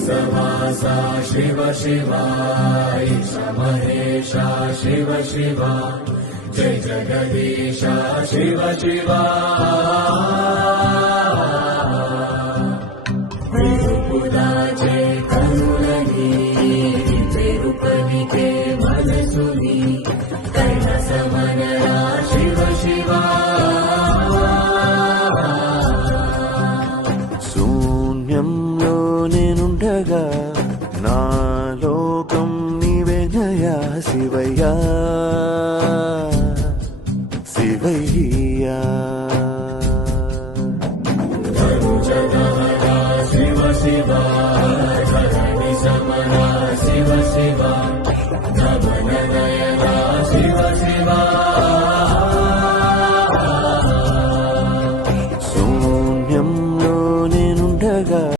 वासा शिव शिवा ईश महेशा शिव शिवा जय जगदीशा शिव शिवा विरुपुदाचे करुणनी विरुपनिके मनसुनी कैलासमनरा शिव शिवा శూన్యంలో నేనుండగా నా లోకం నీవేనయా శివయ్యా శివయ్యా शिव शिवा धरणि समना शिव शिवा नमन नयना